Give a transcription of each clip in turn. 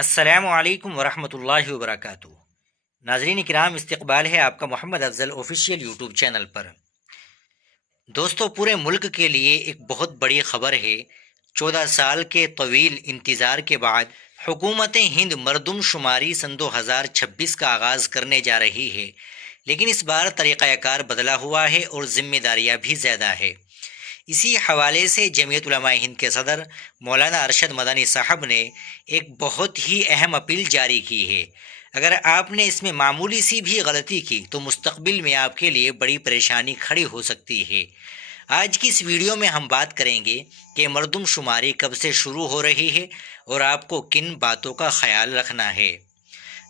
السلام علیکم ورحمۃ اللہ وبرکاتہ۔ ناظرین کرام، استقبال ہے آپ کا محمد افضل آفیشیل یوٹیوب چینل پر۔ دوستو، پورے ملک کے لیے ایک بہت بڑی خبر ہے۔ 14 سال کے طویل انتظار کے بعد حکومت ہند مردم شماری سن 2026 کا آغاز کرنے جا رہی ہے، لیکن اس بار طریقہ کار بدلا ہوا ہے اور ذمہ داریاں بھی زیادہ ہے۔ اسی حوالے سے جمعیت علماء ہند کے صدر مولانا ارشد مدنی صاحب نے ایک بہت ہی اہم اپیل جاری کی ہے۔ اگر آپ نے اس میں معمولی سی بھی غلطی کی تو مستقبل میں آپ کے لیے بڑی پریشانی کھڑی ہو سکتی ہے۔ آج کی اس ویڈیو میں ہم بات کریں گے کہ مردم شماری کب سے شروع ہو رہی ہے اور آپ کو کن باتوں کا خیال رکھنا ہے۔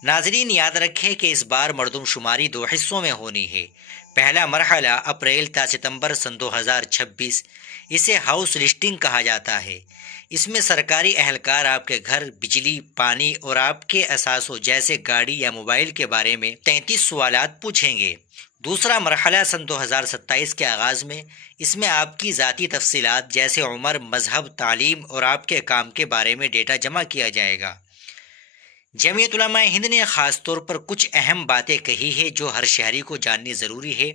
ناظرین، یاد رکھیں کہ اس بار مردم شماری 2 حصوں میں ہونی ہے۔ پہلا مرحلہ اپریل تا ستمبر سن 2026، اسے ہاؤس لسٹنگ کہا جاتا ہے۔ اس میں سرکاری اہلکار آپ کے گھر، بجلی، پانی اور آپ کے اثاثوں جیسے گاڑی یا موبائل کے بارے میں 33 سوالات پوچھیں گے۔ دوسرا مرحلہ سن 2027 کے آغاز میں، اس میں آپ کی ذاتی تفصیلات جیسے عمر، مذہب، تعلیم اور آپ کے کام کے بارے میں ڈیٹا جمع کیا جائے گا۔ جمعیت علماء ہند نے خاص طور پر کچھ اہم باتیں کہی ہے جو ہر شہری کو جاننی ضروری ہے۔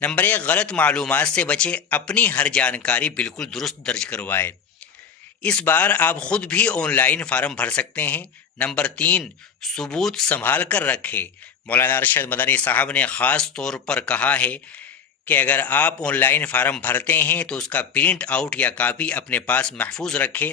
نمبر 1، غلط معلومات سے بچیں، اپنی ہر جانکاری بالکل درست درج کروائے۔ اس بار آپ خود بھی آن لائن فارم بھر سکتے ہیں۔ نمبر 3، ثبوت سنبھال کر رکھے۔ مولانا ارشد مدنی صاحب نے خاص طور پر کہا ہے کہ اگر آپ آن لائن فارم بھرتے ہیں تو اس کا پرنٹ آؤٹ یا کاپی اپنے پاس محفوظ رکھے۔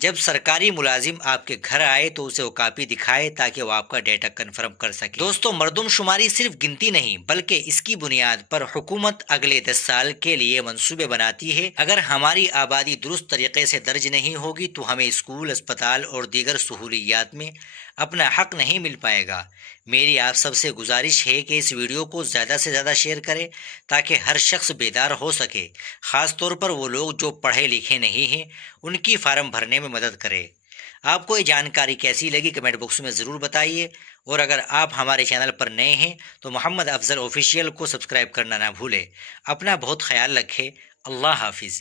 جب سرکاری ملازم آپ کے گھر آئے تو اسے وہ کاپی دکھائے تاکہ وہ آپ کا ڈیٹا کنفرم کر سکے۔ دوستو، مردم شماری صرف گنتی نہیں بلکہ اس کی بنیاد پر حکومت اگلے 10 سال کے لیے منصوبے بناتی ہے۔ اگر ہماری آبادی درست طریقے سے درج نہیں ہوگی تو ہمیں اسکول، اسپتال اور دیگر سہولیات میں اپنا حق نہیں مل پائے گا۔ میری آپ سب سے گزارش ہے کہ اس ویڈیو کو زیادہ سے زیادہ شیئر کریں تاکہ ہر شخص بیدار ہو سکے، خاص طور پر وہ لوگ جو پڑھے لکھے نہیں ہیں، ان کی فارم بھرنے میں مدد کرے۔ آپ کو یہ جانکاری کیسی لگی کمنٹ باکس میں ضرور بتائیے، اور اگر آپ ہمارے چینل پر نئے ہیں تو محمد افضل آفیشیل کو سبسکرائب کرنا نہ بھولیں۔ اپنا بہت خیال رکھیں۔ اللہ حافظ۔